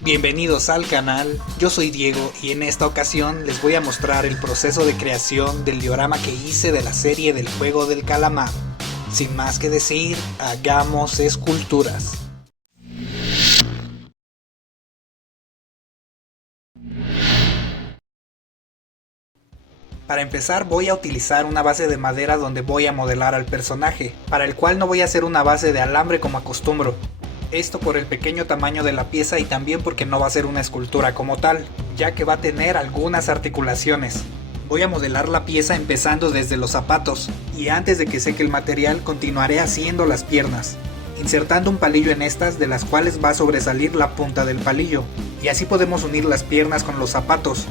Bienvenidos al canal, yo soy Diego y en esta ocasión les voy a mostrar el proceso de creación del diorama que hice de la serie del juego del calamar. Sin más que decir, hagamos esculturas. Para empezar voy a utilizar una base de madera donde voy a modelar al personaje, para el cual no voy a hacer una base de alambre como acostumbro. Esto por el pequeño tamaño de la pieza y también porque no va a ser una escultura como tal, ya que va a tener algunas articulaciones. Voy a modelar la pieza empezando desde los zapatos, y antes de que seque el material continuaré haciendo las piernas, insertando un palillo en estas de las cuales va a sobresalir la punta del palillo, y así podemos unir las piernas con los zapatos.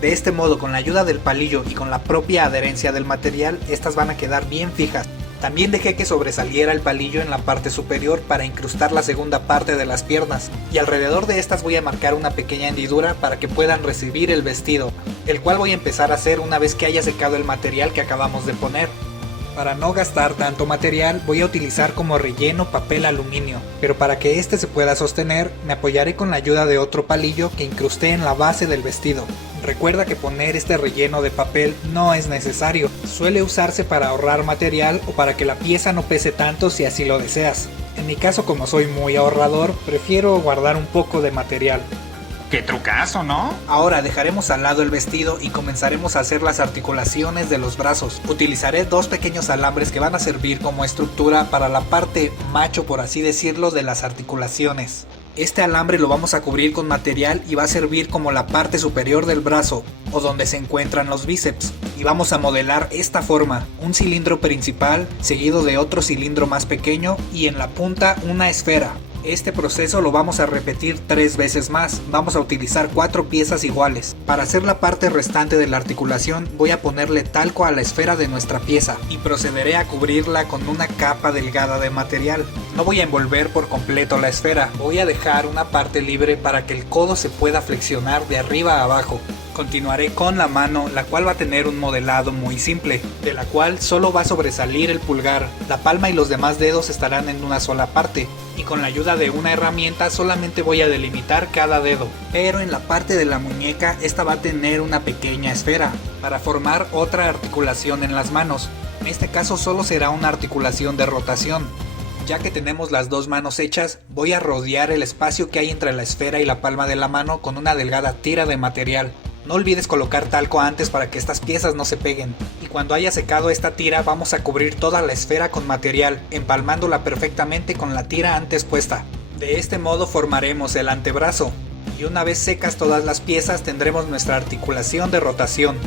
De este modo, con la ayuda del palillo y con la propia adherencia del material, estas van a quedar bien fijas. También dejé que sobresaliera el palillo en la parte superior para incrustar la segunda parte de las piernas, y alrededor de estas voy a marcar una pequeña hendidura para que puedan recibir el vestido, el cual voy a empezar a hacer una vez que haya secado el material que acabamos de poner. Para no gastar tanto material voy a utilizar como relleno papel aluminio, pero para que este se pueda sostener me apoyaré con la ayuda de otro palillo que incrusté en la base del vestido. Recuerda que poner este relleno de papel no es necesario, suele usarse para ahorrar material o para que la pieza no pese tanto si así lo deseas. En mi caso, como soy muy ahorrador, prefiero guardar un poco de material. ¡Qué trucazo!, ¿no? Ahora dejaremos al lado el vestido y comenzaremos a hacer las articulaciones de los brazos. Utilizaré dos pequeños alambres que van a servir como estructura para la parte macho, por así decirlo, de las articulaciones. Este alambre lo vamos a cubrir con material y va a servir como la parte superior del brazo, o donde se encuentran los bíceps. Y vamos a modelar esta forma: un cilindro principal, seguido de otro cilindro más pequeño y en la punta una esfera. Este proceso lo vamos a repetir 3 veces más, vamos a utilizar 4 piezas iguales. Para hacer la parte restante de la articulación voy a ponerle talco a la esfera de nuestra pieza y procederé a cubrirla con una capa delgada de material. No voy a envolver por completo la esfera, voy a dejar una parte libre para que el codo se pueda flexionar de arriba a abajo. Continuaré con la mano, la cual va a tener un modelado muy simple, de la cual solo va a sobresalir el pulgar, la palma y los demás dedos estarán en una sola parte, y con la ayuda de una herramienta solamente voy a delimitar cada dedo. Pero en la parte de la muñeca esta va a tener una pequeña esfera, para formar otra articulación en las manos. En este caso solo será una articulación de rotación. Ya que tenemos las dos manos hechas, voy a rodear el espacio que hay entre la esfera y la palma de la mano con una delgada tira de material. No olvides colocar talco antes para que estas piezas no se peguen. Y cuando haya secado esta tira vamos a cubrir toda la esfera con material, empalmándola perfectamente con la tira antes puesta. De este modo formaremos el antebrazo. Y una vez secas todas las piezas tendremos nuestra articulación de rotación.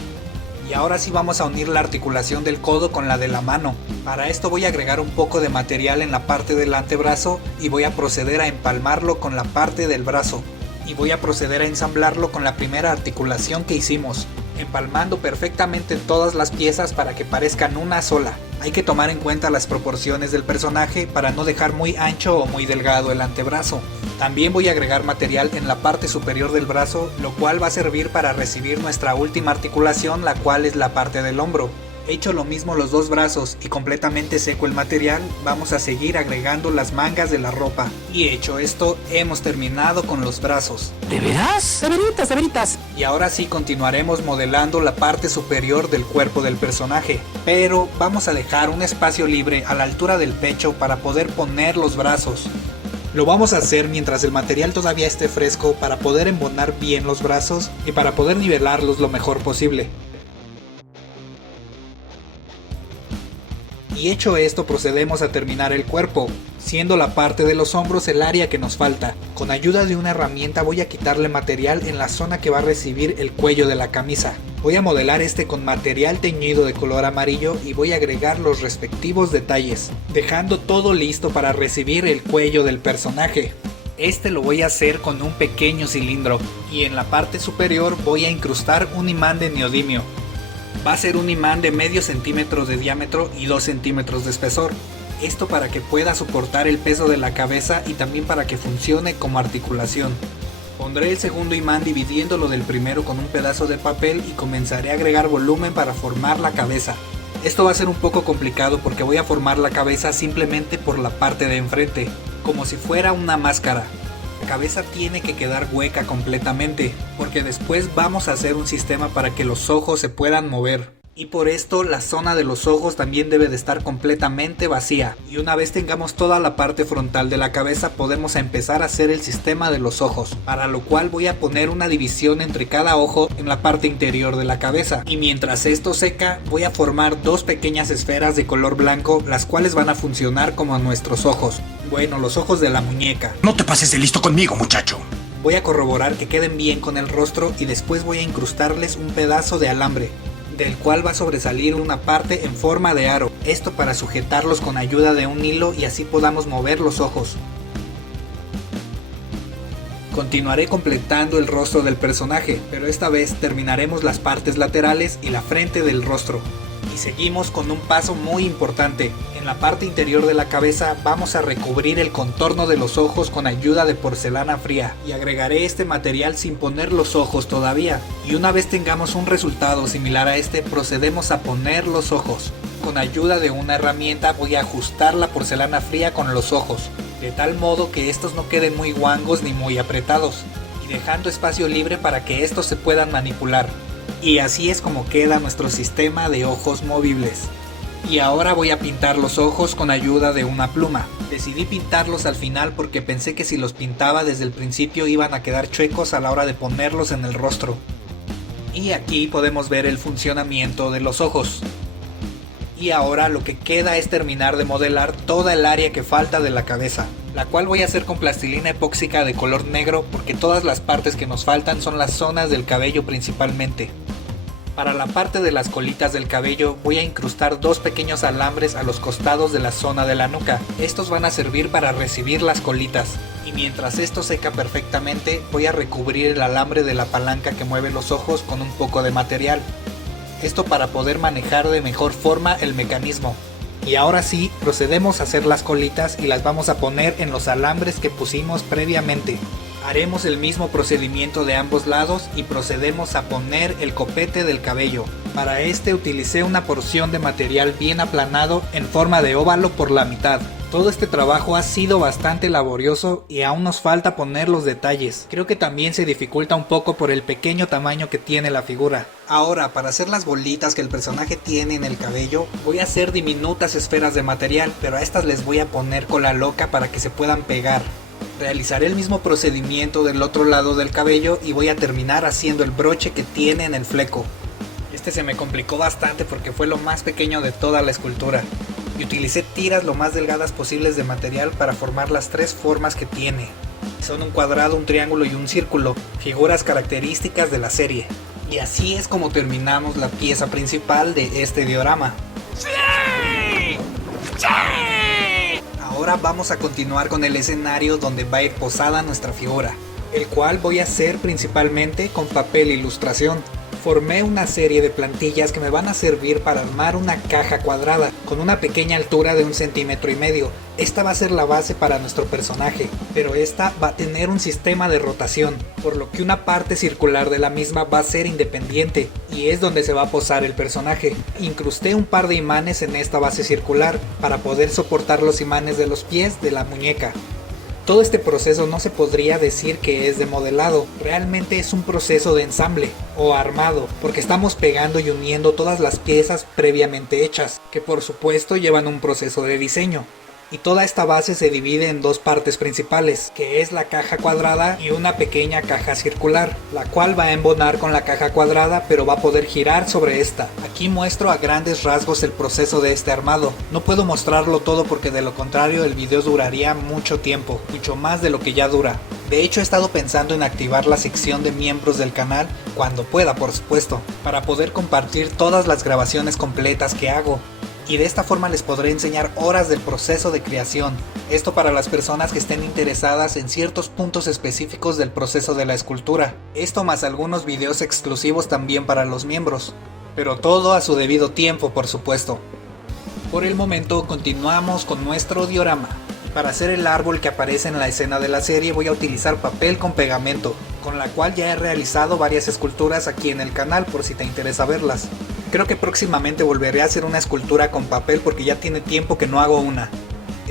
Y ahora sí vamos a unir la articulación del codo con la de la mano. Para esto voy a agregar un poco de material en la parte del antebrazo y voy a proceder a empalmarlo con la parte del brazo. Y voy a proceder a ensamblarlo con la primera articulación que hicimos, empalmando perfectamente todas las piezas para que parezcan una sola. Hay que tomar en cuenta las proporciones del personaje para no dejar muy ancho o muy delgado el antebrazo. También voy a agregar material en la parte superior del brazo, lo cual va a servir para recibir nuestra última articulación, la cual es la parte del hombro. Hecho lo mismo los dos brazos y completamente seco el material, vamos a seguir agregando las mangas de la ropa. Y hecho esto, hemos terminado con los brazos. ¿De veras? De veritas, de veritas. Y ahora sí continuaremos modelando la parte superior del cuerpo del personaje, pero vamos a dejar un espacio libre a la altura del pecho para poder poner los brazos. Lo vamos a hacer mientras el material todavía esté fresco para poder embonar bien los brazos y para poder nivelarlos lo mejor posible. Y hecho esto procedemos a terminar el cuerpo, siendo la parte de los hombros el área que nos falta. Con ayuda de una herramienta voy a quitarle material en la zona que va a recibir el cuello de la camisa. Voy a modelar este con material teñido de color amarillo y voy a agregar los respectivos detalles, dejando todo listo para recibir el cuello del personaje. Este lo voy a hacer con un pequeño cilindro y en la parte superior voy a incrustar un imán de neodimio. Va a ser un imán de medio centímetro de diámetro y 2 centímetros de espesor. Esto para que pueda soportar el peso de la cabeza y también para que funcione como articulación. Pondré el segundo imán dividiéndolo del primero con un pedazo de papel y comenzaré a agregar volumen para formar la cabeza. Esto va a ser un poco complicado porque voy a formar la cabeza simplemente por la parte de enfrente, como si fuera una máscara. La cabeza tiene que quedar hueca completamente, porque después vamos a hacer un sistema para que los ojos se puedan mover. Y por esto la zona de los ojos también debe de estar completamente vacía. Y una vez tengamos toda la parte frontal de la cabeza podemos empezar a hacer el sistema de los ojos. Para lo cual voy a poner una división entre cada ojo en la parte interior de la cabeza. Y mientras esto seca voy a formar dos pequeñas esferas de color blanco, las cuales van a funcionar como nuestros ojos. Bueno, los ojos de la muñeca. No te pases de listo conmigo, muchacho. Voy a corroborar que queden bien con el rostro y después voy a incrustarles un pedazo de alambre, del cual va a sobresalir una parte en forma de aro, esto para sujetarlos con ayuda de un hilo y así podamos mover los ojos. Continuaré completando el rostro del personaje, pero esta vez terminaremos las partes laterales y la frente del rostro. Y seguimos con un paso muy importante. En la parte interior de la cabeza vamos a recubrir el contorno de los ojos con ayuda de porcelana fría. Y agregaré este material sin poner los ojos todavía. Y una vez tengamos un resultado similar a este, procedemos a poner los ojos. Con ayuda de una herramienta voy a ajustar la porcelana fría con los ojos, de tal modo que estos no queden muy guangos ni muy apretados, y dejando espacio libre para que estos se puedan manipular. Y así es como queda nuestro sistema de ojos movibles. Y ahora voy a pintar los ojos con ayuda de una pluma. Decidí pintarlos al final porque pensé que si los pintaba desde el principio iban a quedar chuecos a la hora de ponerlos en el rostro. Y aquí podemos ver el funcionamiento de los ojos. Y ahora lo que queda es terminar de modelar toda el área que falta de la cabeza, la cual voy a hacer con plastilina epóxica de color negro porque todas las partes que nos faltan son las zonas del cabello principalmente. Para la parte de las colitas del cabello voy a incrustar dos pequeños alambres a los costados de la zona de la nuca. Estos van a servir para recibir las colitas. Y mientras esto seca perfectamente voy a recubrir el alambre de la palanca que mueve los ojos con un poco de material. Esto para poder manejar de mejor forma el mecanismo. Y ahora sí, procedemos a hacer las colitas y las vamos a poner en los alambres que pusimos previamente. Haremos el mismo procedimiento de ambos lados y procedemos a poner el copete del cabello. Para este utilicé una porción de material bien aplanado en forma de óvalo por la mitad. Todo este trabajo ha sido bastante laborioso y aún nos falta poner los detalles. Creo que también se dificulta un poco por el pequeño tamaño que tiene la figura. Ahora, para hacer las bolitas que el personaje tiene en el cabello, voy a hacer diminutas esferas de material, pero a estas les voy a poner cola loca para que se puedan pegar. Realizaré el mismo procedimiento del otro lado del cabello y voy a terminar haciendo el broche que tiene en el fleco. Este se me complicó bastante porque fue lo más pequeño de toda la escultura. Y utilicé tiras lo más delgadas posibles de material para formar las tres formas que tiene. Son un cuadrado, un triángulo y un círculo, figuras características de la serie. Y así es como terminamos la pieza principal de este diorama. ¡Sí! ¡Sí! Ahora vamos a continuar con el escenario donde va a ir posada nuestra figura, el cual voy a hacer principalmente con papel ilustración. Formé una serie de plantillas que me van a servir para armar una caja cuadrada con una pequeña altura de 1,5 centímetros. Esta va a ser la base para nuestro personaje, pero esta va a tener un sistema de rotación, por lo que una parte circular de la misma va a ser independiente y es donde se va a posar el personaje. Incrusté un par de imanes en esta base circular para poder soportar los imanes de los pies de la muñeca. Todo este proceso no se podría decir que es de modelado, realmente es un proceso de ensamble o armado, porque estamos pegando y uniendo todas las piezas previamente hechas, que por supuesto llevan un proceso de diseño. Y toda esta base se divide en dos partes principales, que es la caja cuadrada y una pequeña caja circular, la cual va a embonar con la caja cuadrada pero va a poder girar sobre esta. Aquí muestro a grandes rasgos el proceso de este armado. No puedo mostrarlo todo porque de lo contrario el video duraría mucho tiempo, mucho más de lo que ya dura. De hecho he estado pensando en activar la sección de miembros del canal, cuando pueda por supuesto, para poder compartir todas las grabaciones completas que hago. Y de esta forma les podré enseñar horas del proceso de creación. Esto para las personas que estén interesadas en ciertos puntos específicos del proceso de la escultura. Esto más algunos videos exclusivos también para los miembros. Pero todo a su debido tiempo, por supuesto. Por el momento continuamos con nuestro diorama. Para hacer el árbol que aparece en la escena de la serie voy a utilizar papel con pegamento, con la cual ya he realizado varias esculturas aquí en el canal por si te interesa verlas. Creo que próximamente volveré a hacer una escultura con papel porque ya tiene tiempo que no hago una.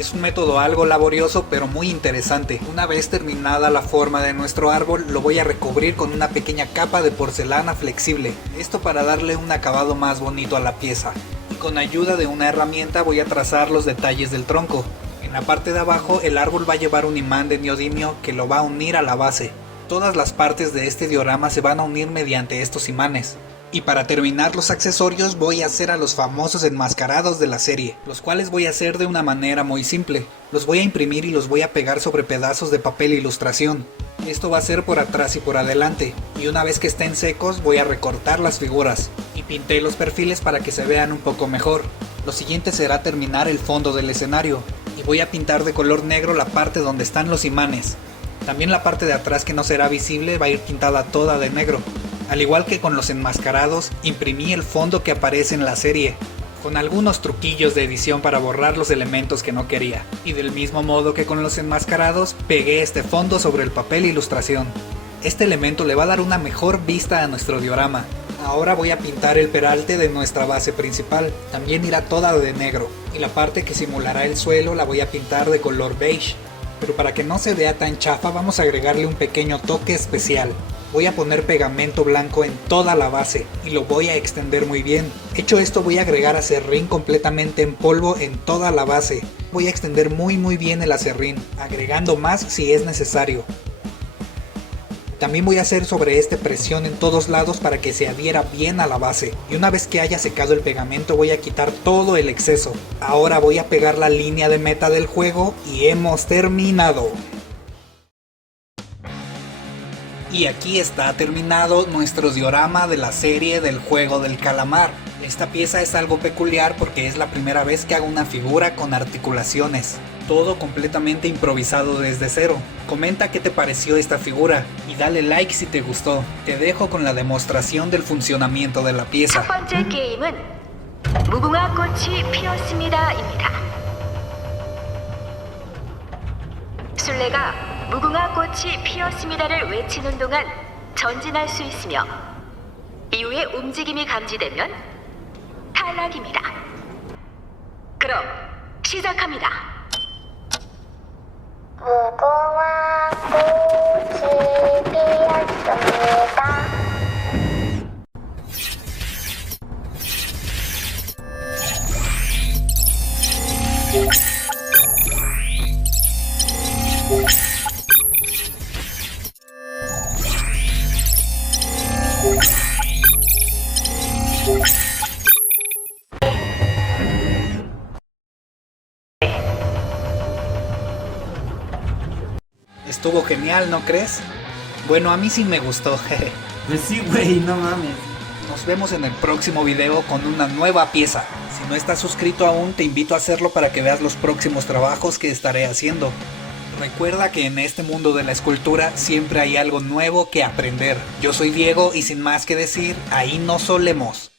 Es un método algo laborioso pero muy interesante. Una vez terminada la forma de nuestro árbol, lo voy a recubrir con una pequeña capa de porcelana flexible. Esto para darle un acabado más bonito a la pieza. Y con ayuda de una herramienta voy a trazar los detalles del tronco. En la parte de abajo el árbol va a llevar un imán de neodimio que lo va a unir a la base. Todas las partes de este diorama se van a unir mediante estos imanes. Y para terminar los accesorios voy a hacer a los famosos enmascarados de la serie, los cuales voy a hacer de una manera muy simple. Los voy a imprimir y los voy a pegar sobre pedazos de papel ilustración. Esto va a ser por atrás y por adelante, y una vez que estén secos voy a recortar las figuras. Y pinté los perfiles para que se vean un poco mejor. Lo siguiente será terminar el fondo del escenario, y voy a pintar de color negro la parte donde están los imanes. También la parte de atrás que no será visible va a ir pintada toda de negro. Al igual que con los enmascarados, imprimí el fondo que aparece en la serie, con algunos truquillos de edición para borrar los elementos que no quería. Y del mismo modo que con los enmascarados, pegué este fondo sobre el papel ilustración. Este elemento le va a dar una mejor vista a nuestro diorama. Ahora voy a pintar el peralte de nuestra base principal, también irá toda de negro, y la parte que simulará el suelo la voy a pintar de color beige. Pero para que no se vea tan chafa vamos a agregarle un pequeño toque especial. Voy a poner pegamento blanco en toda la base y lo voy a extender muy bien. Hecho esto voy a agregar acerrín completamente en polvo en toda la base. Voy a extender muy bien el acerrín, agregando más si es necesario. También voy a hacer sobre este presión en todos lados para que se adhiera bien a la base. Y una vez que haya secado el pegamento voy a quitar todo el exceso. Ahora voy a pegar la línea de meta del juego y hemos terminado. Y aquí está terminado nuestro diorama de la serie del juego del calamar. Esta pieza es algo peculiar porque es la primera vez que hago una figura con articulaciones. Todo completamente improvisado desde cero. Comenta qué te pareció esta figura y dale like si te gustó. Te dejo con la demostración del funcionamiento de la pieza. 첫 번째 게임은 무궁화 꽃이 피었습니다입니다. 술래가 무궁화 꽃이 피었습니다를 외치는 동안 전진할 수 있으며 이후에 움직임이 감지되면 탈락입니다. 그럼 시작합니다. 무궁화 꽃이 피었습니다. Estuvo genial, ¿no crees? Bueno, a mí sí me gustó, jeje. Pues sí, güey, no mames. Nos vemos en el próximo video con una nueva pieza. Si no estás suscrito aún, te invito a hacerlo para que veas los próximos trabajos que estaré haciendo. Recuerda que en este mundo de la escultura siempre hay algo nuevo que aprender. Yo soy Diego y sin más que decir, ahí nos solemos.